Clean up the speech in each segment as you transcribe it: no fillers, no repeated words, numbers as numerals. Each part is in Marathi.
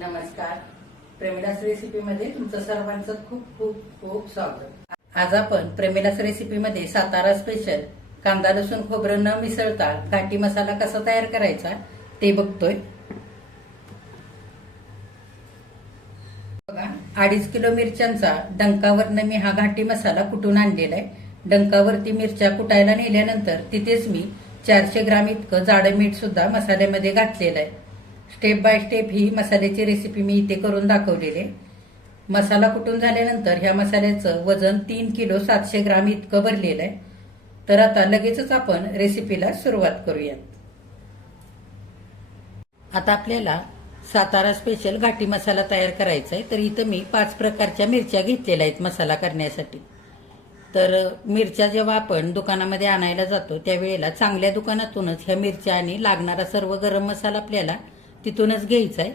नमस्कार. प्रेमिलास रेसिपीमध्ये तुमचं सर्वांचं खूप खूप खूप स्वागत. आज आपण प्रेमिलास रेसिपीमध्ये सातारा स्पेशल कांदा लसूण खोबरं न मिसळता घाटी मसाला कसा तयार करायचा ते बघतोय. बघा, 2.5 किलो मिरच्यांचा डंकावरनं मी हा घाटी मसाला कुटून आणलेला आहे. डंकावरती मिरच्या कुटायला नेल्यानंतर तिथेच मी 400 ग्राम इतकं जाडं मीठ सुद्धा मसाल्यामध्ये घातलेलं आहे. स्टेप बाय स्टेप ही मसाल्याची रेसिपी मी इथे करून दाखवलेली. मसाला कुटून झाल्यानंतर ह्या मसाल्याचं वजन 3 किलो 700 ग्राम इतकं भरलेलं आहे. तर आता लगेचच आपण रेसिपीला सुरुवात करूयात. आता आपल्याला सातारा स्पेशल घाटी मसाला तयार करायचा आहे. तर इथं मी 5 प्रकारच्या मिरच्या घेतलेल्या आहेत मसाला करण्यासाठी. तर मिरच्या जेव्हा आपण दुकानामध्ये आणायला जातो त्यावेळेला चांगल्या दुकानातूनच ह्या मिरच्या आणि लागणारा सर्व गरम मसाला आपल्याला तिथूनच घ्यायचा आहे.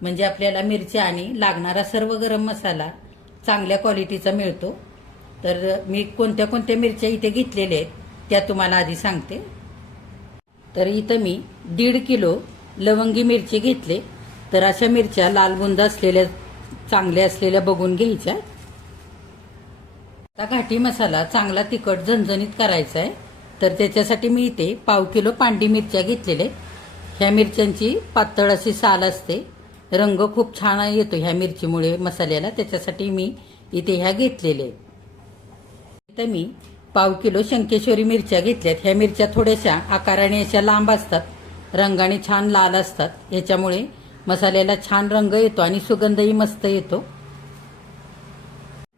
म्हणजे आपल्याला मिरच्या आणि लागणारा सर्व गरम मसाला चांगल्या क्वालिटीचा मिळतो. तर मी कोणत्या कोणत्या मिरच्या इथे घेतलेल्या आहेत त्या तुम्हाला आधी सांगते. तर इथं मी 1.5 किलो लवंगी मिरची घेतले. तर अशा मिरच्या लाल बुंदा असलेल्या चांगल्या असलेल्या बघून घ्यायच्या. आता घाटी मसाला चांगला तिखट झणझणीत करायचा आहे. तर त्याच्यासाठी मी इथे 1/2 किलो पांढरी मिरच्या घेतलेल्या आहेत. ह्या मिरच्यांची पातळ अशी साल असते. रंग खूप छान येतो ह्या मिरचीमुळे मसाल्याला. त्याच्यासाठी मी इथे ह्या घेतलेल्या आहेत. इथं मी 1/2 किलो शंकेश्वरी मिरच्या घेतल्यात. ह्या मिरच्या थोड्याशा आकाराने अशा लांब असतात, रंगाने छान लाल असतात. ह्याच्यामुळे मसाल्याला छान रंग येतो आणि सुगंधही मस्त येतो.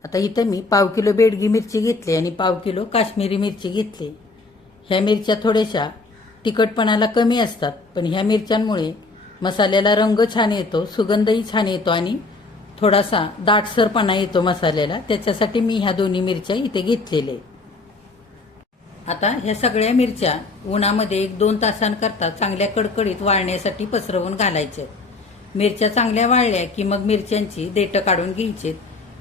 आता इथं मी 1/2 किलो बेडगी मिरची घेतली आणि 1/2 किलो काश्मीरी मिरची घेतली. ह्या मिरच्या थोड्याशा तिखटपणाला कमी असतात, पण ह्या मिरच्यांमुळे मसाल्याला रंग छान येतो, सुगंधही छान येतो आणि थोडासा दाटसरपणा येतो मसाल्याला. त्याच्यासाठी मी ह्या दोन्ही मिरच्या इथे घेतलेल्या. आता ह्या सगळ्या मिरच्या उन्हामध्ये 1-2 तासांकरता चांगल्या कडकडीत वाळण्यासाठी पसरवून घालायच्या. मिरच्या चांगल्या वाळल्या की मग मिरच्यांची देठं काढून घ्यायची.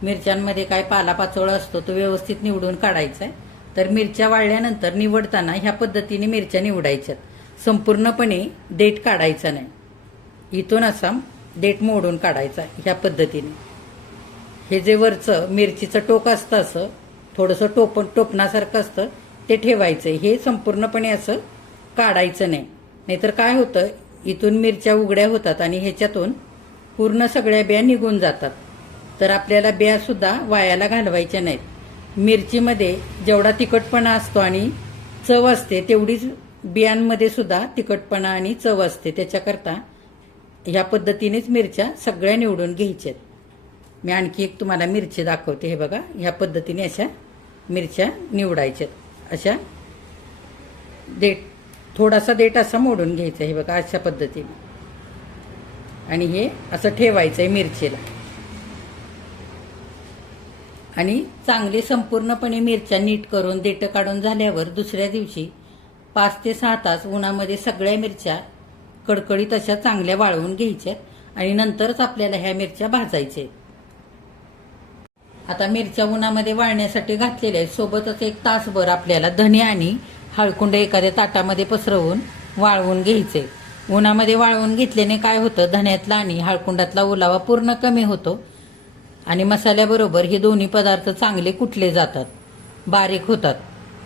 मिरच्यांमध्ये काय पालापाचोळा असतो तो व्यवस्थित निवडून काढायचा आहे. तर मिरच्या वाळल्यानंतर निवडताना ह्या पद्धतीने मिरच्या निवडायच्यात. संपूर्णपणे देठ काढायचा नाही, इथून असा देठ मोडून काढायचा ह्या पद्धतीने. हे जे वरचं मिरचीचं टोक असतं असं थोडंसं टोपणासारखं असतं ते ठेवायचं. हे संपूर्णपणे असं काढायचं नाही, नाहीतर काय होतं इथून मिरच्या उघड्या होतात आणि ह्याच्यातून पूर्ण सगळ्या बिया निघून जातात. तर आपल्याला बिया सुद्धा वायाला घालवायच्या नाहीत. मिरचीमध्ये जेवढा तिखटपणा असतो आणि चव असते तेवढीच बियांमध्ये सुद्धा तिखटपणा आणि चव असते. त्याच्याकरता ह्या पद्धतीनेच मिरच्या सगळ्या निवडून घ्यायच्यात. मी आणखी एक तुम्हाला मिरची दाखवते. हे बघा, ह्या पद्धतीने अशा मिरच्या निवडायच्यात. अशा थोडासा देठ असा मोडून घ्यायचा. हे बघा, अशा पद्धतीने. आणि हे असं ठेवायचंय मिरचीला. आणि चांगले संपूर्णपणे मिरच्या नीट करून देठं काढून झाल्यावर दुसऱ्या दिवशी 5 ते 6 तास उन्हामध्ये सगळ्या मिरच्या कडकडीत अशा चांगल्या वाळवून घ्यायच्या आणि नंतरच आपल्याला ह्या मिरच्या भाजायच्या. आता मिरच्या उन्हामध्ये वाळण्यासाठी घातलेल्या आहेत. सोबतच 1 तासभर आपल्याला धने आणि हळकुंड एखाद्या ताटामध्ये पसरवून वाळवून घ्यायचे. उन्हामध्ये वाळवून घेतल्याने काय होतं, धन्यातला आणि हळकुंडातला ओलावा पूर्ण कमी होतो आणि मसाल्याबरोबर हे दोन्ही पदार्थ चांगले कुटले जातात, बारीक होतात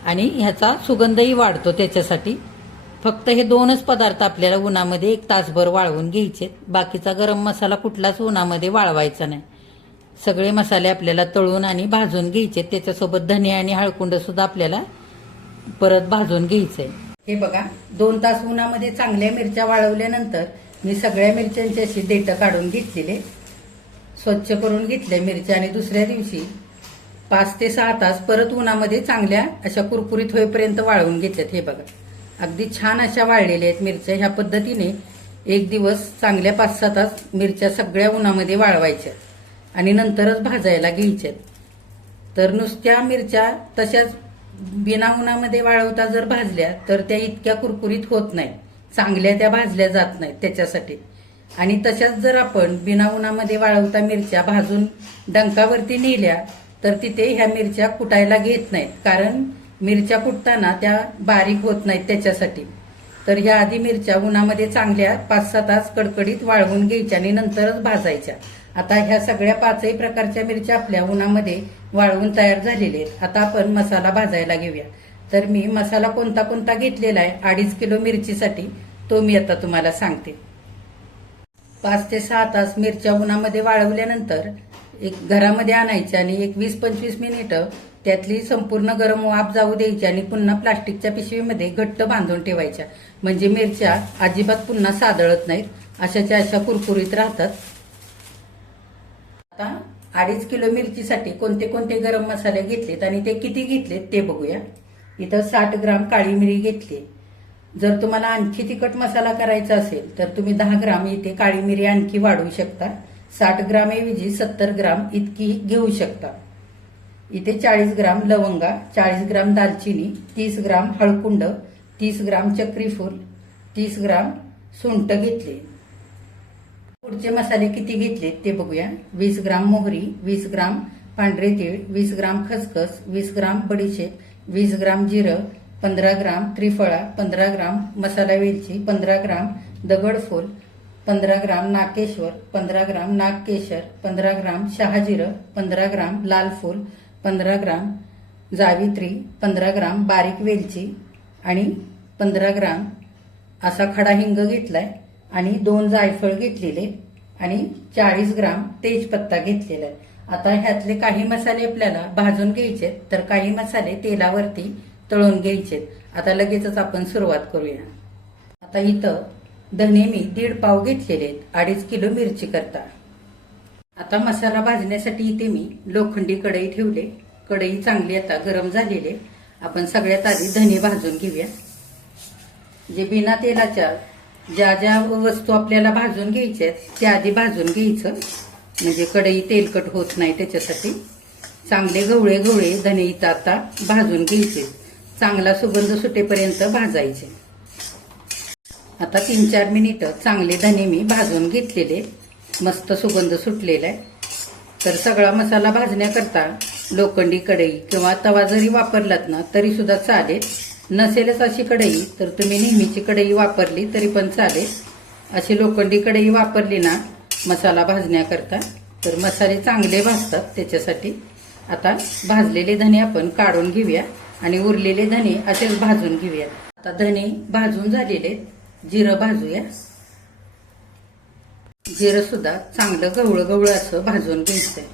आणि ह्याचा सुगंधही वाढतो. त्याच्यासाठी फक्त हे 2च पदार्थ आपल्याला उन्हामध्ये 1 तासभर वाळवून घ्यायचे. बाकीचा गरम मसाला कुठलाच उन्हामध्ये वाळवायचा नाही. सगळे मसाले आपल्याला तळून आणि भाजून घ्यायचे. त्याच्यासोबत धने आणि हळकुंड सुद्धा आपल्याला परत भाजून घ्यायचंय. हे बघा, 2 तास उन्हामध्ये चांगल्या मिरच्या वाळवल्यानंतर मी सगळ्या मिरच्यांची अशी देठं काढून घेतलेले, स्वच्छ करून घेतल्या मिरच्या आणि दुसऱ्या दिवशी 5 ते 6 तास परत उन्हामध्ये चांगल्या अशा कुरकुरीत होईपर्यंत वाळवून घेतल्यात. हे बघा, अगदी छान अशा वाळलेल्या आहेत मिरच्या. ह्या पद्धतीने 1 दिवस चांगल्या 5-6 तास मिरच्या सगळ्या उन्हामध्ये वाळवायच्या आणि नंतरच भाजायला घ्यायच्यात. तर नुसत्या मिरच्या तशाच बिना उन्हामध्ये वाळवता जर भाजल्या तर त्या इतक्या कुरकुरीत होत नाही, चांगल्या त्या भाजल्या जात नाहीत त्याच्यासाठी. आणि तशाच जर आपण बिना उन्हामध्ये वाळवता मिरच्या भाजून डंकावरती नेल्या तर तिथे ह्या मिरच्या कुटायला घेत नाहीत, कारण मिरच्या कुटताना त्या बारीक होत नाहीत त्याच्यासाठी. तर ह्या आधी मिरच्या उन्हामध्ये चांगल्या 5-6 तास कडकडीत वाळवून घ्यायच्या आणि नंतरच भाजायच्या. आता ह्या सगळ्या 5ही प्रकारच्या मिरच्या आपल्या उन्हामध्ये वाळवून तयार झालेल्या आहेत. आता आपण मसाला भाजायला घेऊया. तर मी मसाला कोणता कोणता घेतलेला आहे 2.5 किलो मिरचीसाठी तो मी आता तुम्हाला सांगते. 5 ते 6 तास मिरच्या उन्हामध्ये वाळवल्यानंतर एक घरामध्ये आणायच्या आणि एक 20-25 मिनिटं त्यातली संपूर्ण गरम वाफ जाऊ द्यायची आणि पुन्हा प्लास्टिकच्या पिशवीमध्ये घट्ट बांधून ठेवायच्या. म्हणजे मिरच्या अजिबात पुन्हा सादळत नाहीत, अशाच्या अशा कुरकुरीत राहतात. आता 2.5 किलो मिरचीसाठी कोणते कोणते गरम मसाले घेतलेत आणि ते किती घेतलेत ते बघूया. इथं 60 ग्राम काळी मिरी घेतली. जर तुम्हाला आणखी तिखट मसाला करायचा असेल तर तुम्ही 10 ग्राम इथे काळी मिरी आणखी वाढवू शकता. 60 ग्राम ऐवजी 70 ग्राम इतकी घेऊ शकता. इथे 40 ग्राम लवंगा, 40 ग्राम दालचिनी, 30 ग्राम हळकुंड, 30 ग्राम चक्रीफूल, 30 ग्राम सुंठ घेतले. पुढचे मसाले किती घेतले ते बघूया. 20 ग्राम मोहरी, 20 ग्राम पांढरे तीळ, 20 ग्राम खसखस, 20 ग्राम बडीशेप, 20 ग्राम जिरं, 15 ग्राम त्रिफळा, 15 ग्राम मसाला वेलची, 15 ग्राम दगडफूल, 15 ग्राम नाकेश्वर, 15 ग्राम नागकेशर, 15 ग्राम शहाजिरं, 15 ग्राम लाल फूल, 15 ग्राम जावित्री, 15 ग्राम बारीक वेलची आणि 15 ग्राम असा खडा हिंग घेतलाय आणि 2 जायफळ घेतलेले आणि 40 ग्राम तेजपत्ता घेतलेला आहे. आता ह्यातले काही मसाले आपल्याला भाजून घ्यायचे तर काही मसाले तेलावरती तळून घ्यायचे. आता लगेचच आपण सुरुवात करूया. आता इथं धने मी 1.5 पाव घेतलेले आहेत 2.5 किलो मिरची करता. आता मसाला भाजण्यासाठी इथे मी लोखंडी कढई ठेवले. कढई चांगली आता गरम झालेली. आपण सगळ्यात आधी धने भाजून घेऊया. जे बिना तेलाच्या ज्या ज्या वस्तू आपल्याला भाजून घ्यायच्या त्या आधी भाजून घ्यायचं, म्हणजे कढई तेलकट होत नाही. त्याच्यासाठी चांगले गवळे गवळे धने इथं आता भाजून घ्यायचे. चांगला सुगंध सुटेपर्यंत भाजायचे. आता 3-4 मिनिटं चांगले धने मी भाजून घेतलेले. मस्त सुगंध सुटलेला आहे. तर सगळा मसाला भाजण्याकरता लोखंडी कढई किंवा तवा जरी वापरलात ना तरी सुद्धा चालेल. नसेलच अशी कढई तर तुम्ही नेहमीची कढई वापरली तरी पण चालेल. अशी लोखंडी कढई वापरली ना मसाला भाजण्याकरता तर मसाले चांगले भाजतात. त्याच्यासाठी आता भाजलेले धने आपण काढून घेऊया आणि उरलेले धने असेच भाजून घेऊया. आता धने भाजून झालेले. जिरं भाजूया. जिरं सुद्धा चांगलं गवळं गवळं असं भाजून घ्यायचंय.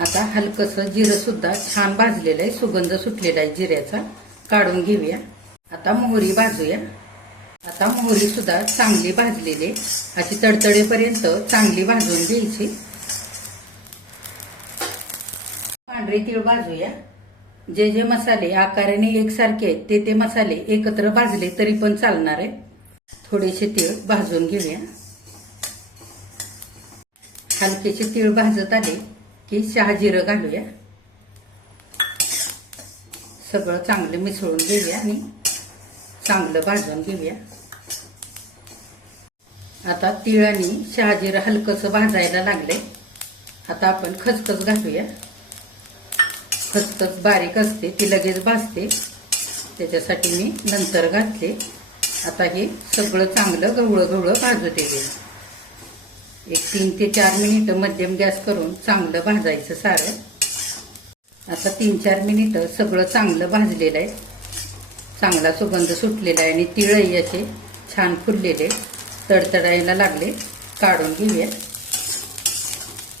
आता हलकसं जिरं सुद्धा छान भाजलेलं आहे. सुगंध सुटलेला आहे जिऱ्याचा. काढून घेऊया. आता मोहरी भाजूया. आता मोहरी सुद्धा चांगली भाजलेली अशी तडतडेपर्यंत चांगली भाजून घ्यायची. पांढरे तीळ भाजूया. जे जे मसाले आकाराने एकसारखे आहेत ते मसाले एकत्र भाजले तरी पण चालणार आहे. थोडेसे तीळ भाजून घेऊया. हलकेसे तीळ भाजत आले की शहाजिरं घालूया. सगळं चांगलं मिसळून घेऊया आणि चांगलं भाजून घेऊया. आता तीळ आणि शहाजिरं हलकसं भाजायला लागले. आता आपण खसखस घालूया. खसखस बारीक असते ती लगेच भाजते, त्याच्यासाठी मी नंतर घातले. आता हे सगळं चांगलं गवळं गवळं भाजू देऊया. एक 3 ते 4 मिनिटं मध्यम गॅस करून चांगलं भाजायचं सारं. आता 3-4 मिनिटं सगळं चांगलं भाजलेलं आहे. चांगला सुगंध सुटलेला आहे आणि तिळही असे छान फुललेले तडतडायला लागले. काढून घेऊया.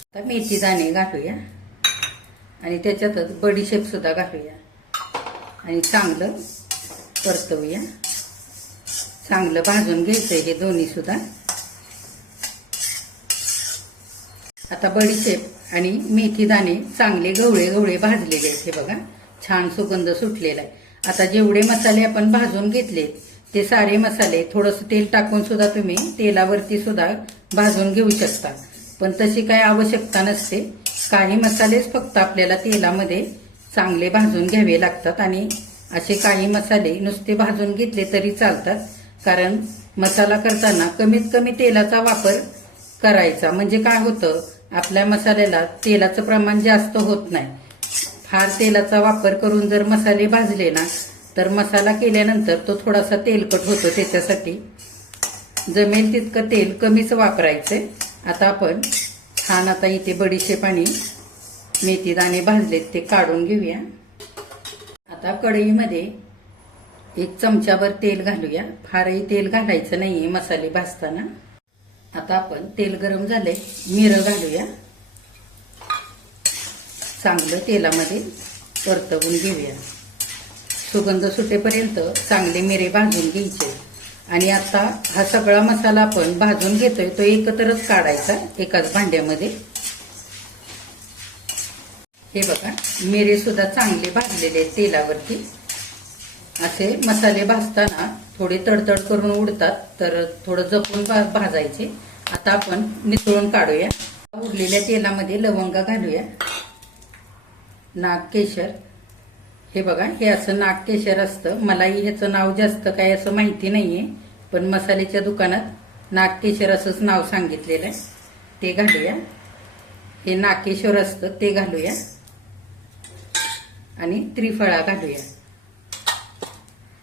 आता मेथी दाणे घालूया आणि त्याच्यातच बडीशेप सुद्धा घालूया आणि चांगलं परतवूया. चांगलं भाजून घ्यायचंय हे दोन्ही सुद्धा. आता बडीशेप आणि मेथी दाणे चांगले गवळे गवळे भाजलेले आहेत. हे बघा छान सुगंध सुटलेला आहे. आता जेवढे मसाले आपण भाजून घेतले ते सारे मसाले थोडंसं तेल टाकून सुद्धा तुम्ही तेलावरती सुद्धा भाजून घेऊ शकता, पण तशी काही आवश्यकता नसते. काही मसालेच फक्त आपल्याला तेलामध्ये चांगले भाजून घ्यावे लागतात आणि असे काही मसाले नुसते भाजून घेतले तरी चालतात. कारण मसाला करताना कमीत कमी तेलाचा वापर करायचा, म्हणजे काय होतं आपल्या मसाल्याला तेलाचं प्रमाण जास्त होत नाही. फार तेलाचा वापर करून जर मसाले भाजले ना तर मसाला केल्यानंतर तो थोडासा तेलकट होतो, त्याच्यासाठी जमेल तितकं तेल कमीच वापरायचंय. आता आपण छान आता इथे बडीशेप आणि मेथी दाणे भाजलेत ते काढून घेऊया. आता कढईमध्ये 1 चमचाभर तेल घालूया. फारही तेल घालायचं नाहीये मसाले भाजताना. आता आपण तेल गरम झाले, मिरं घालूया. चांगलं तेलामध्ये परतवून घेऊया. सुगंध सुटेपर्यंत चांगले मिरे भाजून घ्यायचे. आणि आता हा सगळा मसाला आपण भाजून घेतोय तो एकत्रच काढायचा एकाच भांड्यामध्ये. हे बघा, मिरे सुद्धा चांगले भाजलेले आहेत तेलावरती. असे मसाले भाजताना थोडे तडतड करून उडतात, तर थोडं जपून भाजायचे. आता आपण नितळून काढूया. उरलेल्या तेलामध्ये लवंगा घालूया, नागकेशर. हे बघा, हे असं नागकेशर असतं. मलाही ह्याचं नाव जास्त काय असं माहिती नाहीये, पण मसाल्याच्या दुकानात नागकेशर असंच नाव सांगितलेलं आहे. ते घालूया. हे नागकेशर असतं ते घालूया. आणि त्रिफळा घालूया.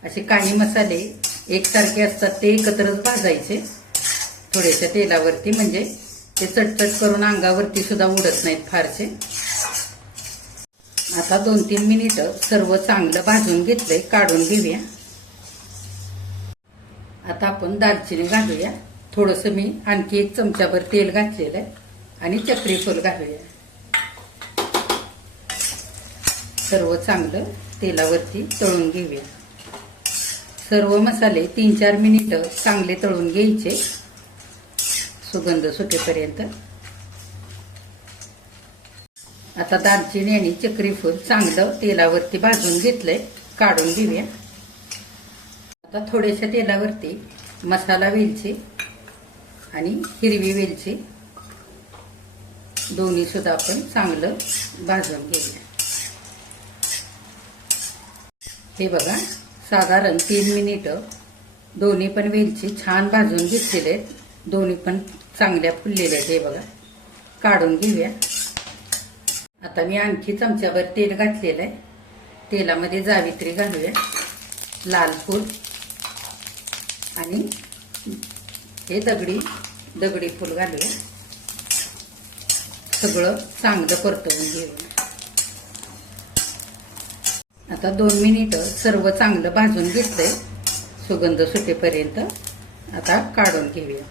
असे काही मसाले एकसारखे असतात ते एकत्रच भाजायचे थोड्याशा तेलावरती, म्हणजे ते चटचट करून अंगावरती सुद्धा उडत नाहीत फारसे. आता 2-3 मिनिटं सर्व चांगलं भाजून घेतलंय, काढून घेऊया. आता आपण दालचिनी घालूया. थोडंसं मी आणखी 1 चमचाभर तेल घातलेलं आहे. आणि चक्री फूल घालूया. सर्व चांगलं तेलावरती तळून घेऊया. सर्व मसाले 3-4 मिनिटं चांगले तळून घ्यायचे सुगंध सुटेपर्यंत. आता दालचिनी आणि चक्री फूल चांगलं तेलावरती भाजून घेतलंय, काढून घेऊया. आता थोड्याशा तेलावरती मसाला वेलची आणि हिरवी वेलची दोन्ही सुद्धा आपण चांगलं भाजून घेऊया. हे बघा, साधारण 3 मिनिटं दोन्ही पण वेलची छान भाजून घेतलेले आहेत. दोन्ही पण चांगल्या फुललेल्या आहेत. हे बघा, काढून घेऊया. आता मी आणखी चमच्याभर तेल घातलेलं आहे. तेलामध्ये जावित्री घालूया, लाल फूल आणि हे दगडी फूल घालूया. सगळं चांगलं परतवून घेऊया. आता 2 मिनिटं सर्व चांगलं भाजून घेतलंय सुगंध सुटेपर्यंत. आता काढून घेऊया.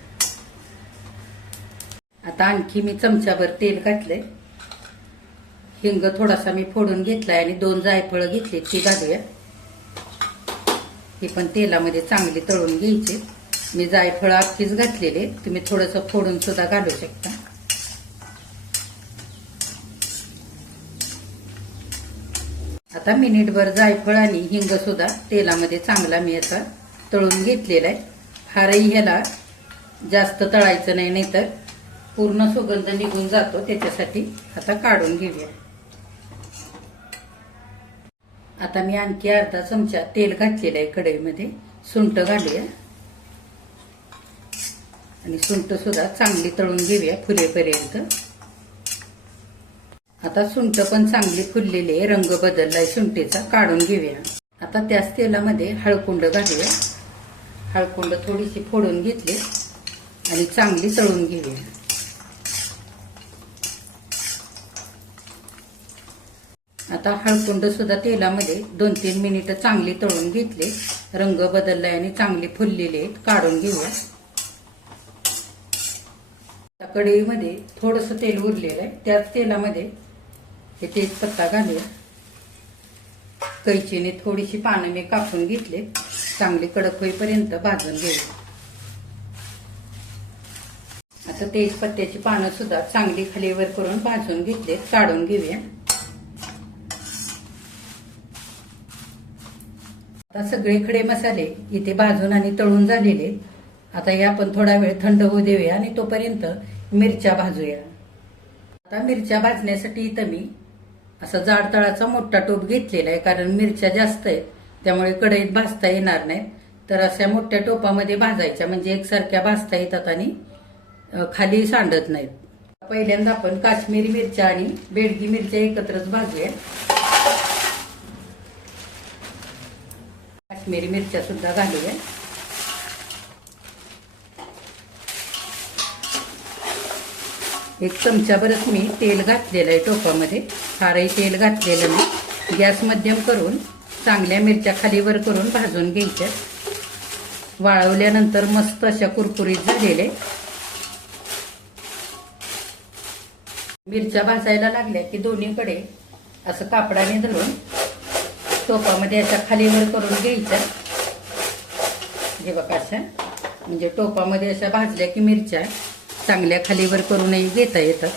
आता आणखी मी चमचाभर तेल घातलंय. हिंग थोडासा मी फोडून घेतलाय आणि 2 जायफळं घेतली ती घालूया. ही पण तेलामध्ये चांगली तळून घ्यायची. मी जायफळं अख्खीच घातलेले, तुम्ही थोडंसं फोडून सुद्धा घालू शकता. आता मिनिटभर जायफळ आणि हिंग सुद्धा तेलामध्ये चांगला मी आता तळून घेतलेला आहे. फारही ह्याला जास्त तळायचं नाही, नाहीतर पूर्ण सुगंध निघून जातो. त्याच्यासाठी आता काढून घेऊया. आता मी आणखी अर्धा चमचा तेल घातलेलं आहे कढईमध्ये. सुंठ घालूया आणि सुंठ सुद्धा चांगली तळून घेऊया फुलेपर्यंत. आता सुंठ पण चांगली फुललेली आहे, रंग बदललाय सुंठीचा, काढून घेऊया. आता त्याच तेलामध्ये हळकुंड घालूया. हळकुंड थोडीशी फोडून घेतली आणि चांगली तळून घेऊया. आता हळकुंड सुद्धा तेलामध्ये 2-3 मिनिटं चांगली तळून घेतले. रंग बदललाय आणि चांगली फुललेली आहेत, काढून घेऊया. कढईमध्ये थोडंसं तेल उरलेलं आहे. त्याच तेलामध्ये हे तेजपत्ता घालूया. कैचीने थोडीशी पानं मी कापून घेतले. चांगली कडक होईपर्यंत भाजून घेऊया. आता तेजपत्त्याची पानं सुद्धा चांगली खालीवर करून भाजून घेतले, काढून घेऊया. आता सगळे खडे मसाले इथे भाजून आणि तळून झालेले. आता हे आपण थोडा वेळ थंड होऊ देऊया आणि तोपर्यंत मिरच्या भाजूया. आता मिरच्या भाजण्यासाठी इथं मी असा जाड तळाचा मोठा टोप घेतलेला आहे, कारण मिरच्या जास्त आहेत त्यामुळे कढईत भाजता येणार नाहीत. तर अशा मोठ्या टोपामध्ये भाजायच्या, म्हणजे एकसारख्या भाजता येतात आणि खाली सांडत नाहीत. पहिल्यांदा आपण काश्मीरी मिरच्या आणि बेडगी मिरच्या एकत्रच भाजूया. काश्मीरी मिरच्या सुद्धा घालूया. एक चमचाभरच मी तेल घातलेलं आहे टोपामध्ये. फारही तेल घातलेलं नाही. गॅस मध्यम करून चांगल्या मिरच्या खालीवर करून भाजून घ्यायच्या. वाळवल्यानंतर मस्त अशा कुरकुरीत झालेले. मिरच्या भाजायला लागल्या की दोन्हीकडे असं कापडाने धरून टोपामध्ये अशा खालीवर करून घ्यायच्या. हे बघा अशा, म्हणजे टोपामध्ये अशा भाजल्या की मिरच्या चांगल्या खालीवर करूनही घेता येतात.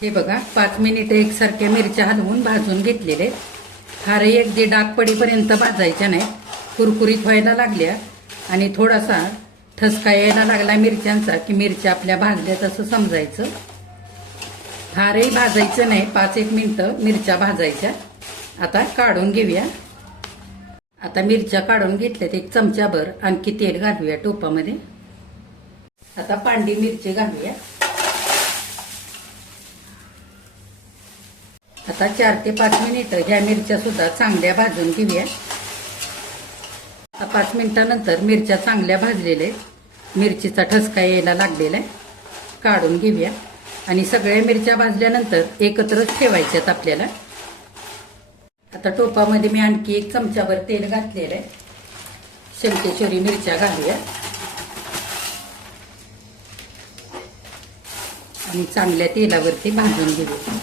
हे बघा 5 मिनिटं एकसारख्या मिरच्या हलवून भाजून घेतलेले. फारही अगदी डाग पडीपर्यंत भाजायच्या नाही. कुरकुरीत व्हायला लागल्या आणि थोडासा ठसका यायला लागला मिरच्यांचा की मिरच्या आपल्या भाजल्यात असं समजायचं. फारही भाजायचं नाही. 5-1 मिनिटं मिरच्या भाजायच्या. आता काढून घेऊया. आता मिरच्या काढून घेतल्यात. एक चमचाभर आणखी तेल घालूया टोपामध्ये. आता पांडी मिरची घालूया. आता 4 ते 5 मिनिटं ह्या मिरच्या सुद्धा चांगल्या भाजून घेऊया. 5 मिनिटानंतर मिरच्या चांगल्या भाजलेल्या आहेत. मिरचीचा ठसका यायला लागलेला आहे. काढून घेऊया. आणि सगळ्या मिरच्या भाजल्यानंतर एकत्रच ठेवायच्यात आपल्याला. आता टोपामध्ये मी आणखी 1 चमचाभर तेल घातलेलं आहे. शंकेश्वरी मिरच्या घालूया आणि चांगल्या तेलावरती भाजून घेऊया.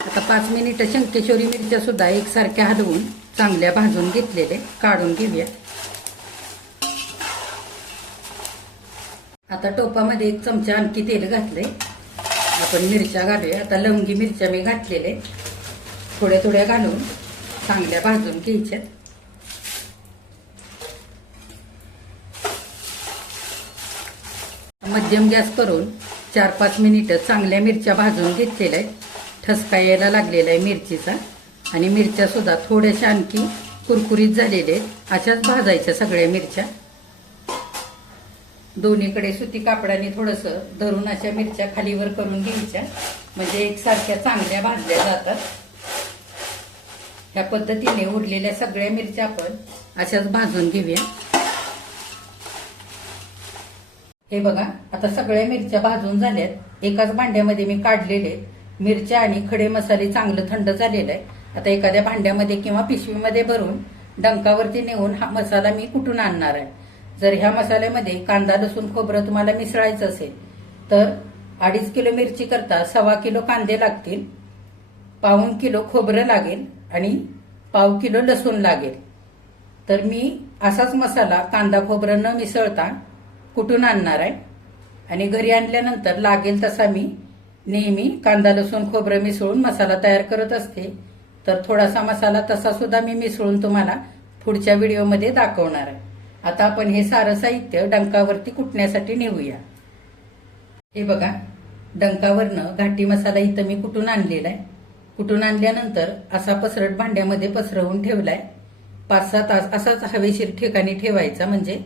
आता 5 मिनिटं शंकेश्वरी मिरच्या सुद्धा एकसारख्या हलवून चांगल्या भाजून घेतलेले. काढून घेऊया. आता टोपामध्ये 1 चमचा आणखी तेल घातले. आपण मिरच्या घालूया. आता लवंगी मिरच्या मी घातलेले थोड्या थोड्या घालून चांगल्या भाजून घ्यायच्या. मध्यम गॅस करून 4-5 मिनिटं चांगल्या मिरच्या भाजून घेतलेल्या आहेत. ठसका यायला लागलेला आहे मिरचीचा. आणि मिरच्या सुद्धा थोड्याशा आणखी कुरकुरीत झालेल्या आहेत. अशाच भाजायच्या सगळ्या मिरच्या. दोन्हीकडे सुती कापडाने थोडंसं धरून अशा मिरच्या खालीवर करून घ्यायच्या. म्हणजे एकसारख्या चांगल्या भाजल्या जातात. ह्या पद्धतीने उरलेल्या सगळ्या मिरच्या आपण अशाच भाजून घेऊया. हे बघा आता सगळ्या मिरच्या भाजून झाल्यात. एकाच भांड्यामध्ये मी काढलेले मिरच्या आणि खडे मसाले चांगलं थंड झालेलं आहे. आता एखाद्या भांड्यामध्ये किंवा पिशवीमध्ये भरून डंकावरती नेऊन हा मसाला मी कुटून आणणार आहे. जर ह्या मसाल्यामध्ये कांदा लसूण खोबरं तुम्हाला मिसळायचं असेल तर 2.5 किलो मिरची करता 1.25 किलो कांदे लागतील, 1/4 किलो खोबरं लागेल आणि 1/4 किलो लसूण लागेल. तर मी असाच मसाला कांदा खोबरं न मिसळता कुटून आणणार आहे. आणि घरी आणल्यानंतर लागेल तसा मी नेहमी कांदा लसूण खोबरं मिसळून मसाला तयार करत असते. तर थोडासा मसाला तसा सुद्धा मी मिसळून तुम्हाला पुढच्या व्हिडिओमध्ये दाखवणार आहे. आता आपण हे सारं साहित्य डंकावरती कुटण्यासाठी नेऊया. हे बघा डंकावरनं घाटी मसाला इथं मी कुटून आणलेला आहे. कुटून आणल्यानंतर असा पसरट भांड्यामध्ये पसरवून ठेवलाय. 5-6 तास असाच हवेशीर ठिकाणी ठेवायचा. म्हणजे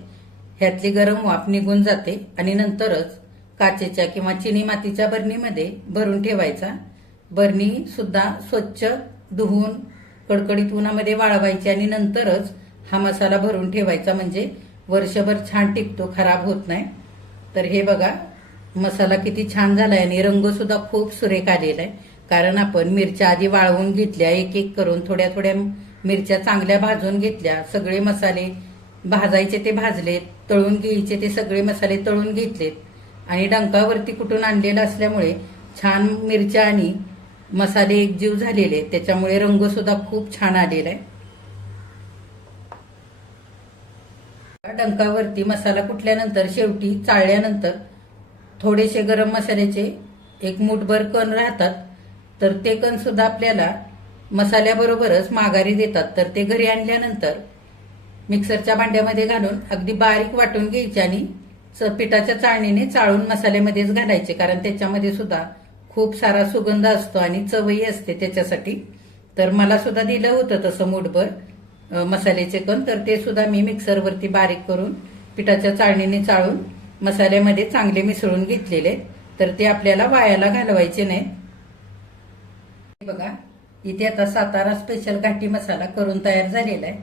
ह्यातली गरम वाफ निघून जाते. आणि नंतरच काचेच्या किंवा चिनी मातीच्या बरणीमध्ये भरून ठेवायचा. बरणी सुद्धा स्वच्छ धुवून कडकडीत उन्हामध्ये वाळवायची आणि नंतरच हा मसाला भरून ठेवायचा. म्हणजे वर्षभर छान टिकतो, खराब होत नाही. तर हे बघा मसाला किती छान झालाय आणि रंग सुद्धा खूप सुरेख आलेला आहे. कारण आपण मिरच्या आधी वाळवून घेतल्या. एक एक करून थोड्या थोड्या मिरच्या चांगल्या भाजून घेतल्या. सगळे मसाले भाजायचे ते भाजलेत, तळून घ्यायचे ते सगळे मसाले तळून घेतलेत. आणि डंकावरती कुटून आणलेलं असल्यामुळे छान मिरच्या आणि मसाले एकजीव झालेले. त्याच्यामुळे रंग सुद्धा खूप छान आलेला आहे. डंकावरती मसाला कुटल्यानंतर शेवटी चाळल्यानंतर थोडेसे गरम मसाल्याचे 1 मूठभर कण राहतात. तर ते कण सुद्धा आपल्याला मसाल्याबरोबरच माघारी देतात. तर ते घरी आणल्यानंतर मिक्सरच्या भांड्यामध्ये घालून अगदी बारीक वाटून घ्यायचे आणि पिठाच्या चाळणीने चाळून मसाल्यामध्येच घालायचे. कारण त्याच्यामध्ये सुद्धा खूप सारा सुगंध असतो आणि चवही असते त्याच्यासाठी. तर मला सुद्धा दिलं होतं तसं मूठभर मसाल्याचे कण. तर ते सुद्धा मी मिक्सरवरती बारीक करून पिठाच्या चाळणीने चाळून मसाल्यामध्ये चांगले मिसळून घेतलेले. तर ते आपल्याला वायाला घालवायचे नाहीत. बघा इथे आता सातारा स्पेशल घाटी मसाला करून तयार झालेला आहे.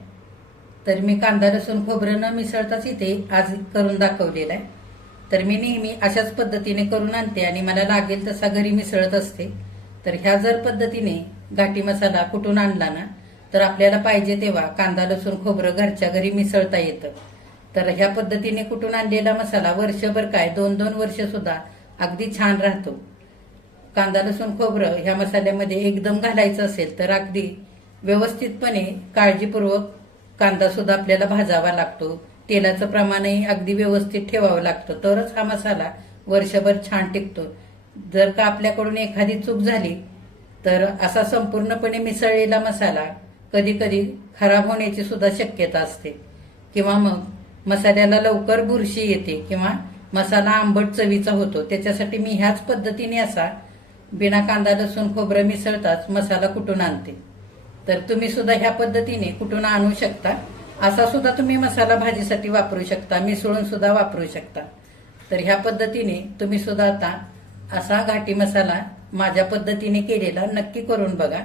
तर मी कांदा लसूण खोबरं न मिसळताच इथे आज करून दाखवलेला आहे. तर मी नेहमी अशाच पद्धतीने करून आणते आणि मला लागेल तसा घरी मिसळत असते. तर ह्या जर पद्धतीने घाटी मसाला कुठून आणला ना तर आपल्याला पाहिजे तेव्हा कांदा लसूण खोबरं घरच्या घरी मिसळता येतं. तर ह्या पद्धतीने कुठून आणलेला मसाला वर्षभर काय 2-2 वर्ष सुद्धा अगदी छान राहतो. कांदा लसूण खोबरं ह्या मसाल्यामध्ये एकदम घालायचं असेल तर अगदी व्यवस्थितपणे काळजीपूर्वक कांदा सुद्धा आपल्याला भाजावा लागतो. तेलाचं प्रमाणही अगदी व्यवस्थित ठेवावं लागतं तरच हा मसाला वर्षभर छान टिकतो. जर का आपल्याकडून एखादी चूक झाली तर असा संपूर्णपणे मिसळलेला मसाला कधी कधी खराब होण्याची सुद्धा शक्यता असते किंवा मग मसाल्याला लवकर बुरशी येते किंवा मसाला आंबट चवीचा होतो. त्याच्यासाठी मी ह्याच पद्धतीने असा बिना कांदा लसूण खोबरं मिसळताच मसाला कुटून आणते. तर तुम्ही सुद्धा ह्या पद्धतीने कुटून आणू शकता. असा सुद्धा तुम्ही मसाला भाजीसाठी वापरू शकता, मिसळून सुद्धा वापरू शकता. तर ह्या पद्धतीने तुम्ही सुद्धा आता असा घाटी मसाला माझ्या पद्धतीने केलेला नक्की करून बघा.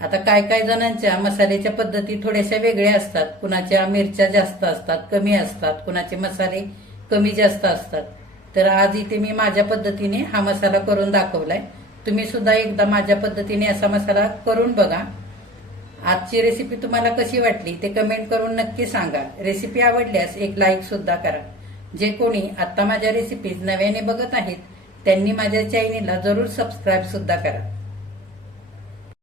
आता काय काय जणांच्या मसाल्याच्या पद्धती थोड्याशा वेगळ्या असतात. कुणाच्या मिरच्या जास्त असतात, कमी असतात, कुणाचे मसाले कमी जास्त असतात. तर आज इथे मी माझ्या पद्धतीने हा मसाला करून दाखवलाय. तुम्ही सुद्धा एकदा माझ्या पद्धतीने असा मसाला करून बघा. आजची रेसिपी तुम्हाला कशी वाटली ते कमेंट करून नक्की सांगा. रेसिपी आवडल्यास एक लाईक सुद्धा करा. जे कोणी आता माझ्या रेसिपीज नव्याने बघत आहेत त्यांनी माझ्या चॅनेलला जरूर सबस्क्राईब सुद्धा करा.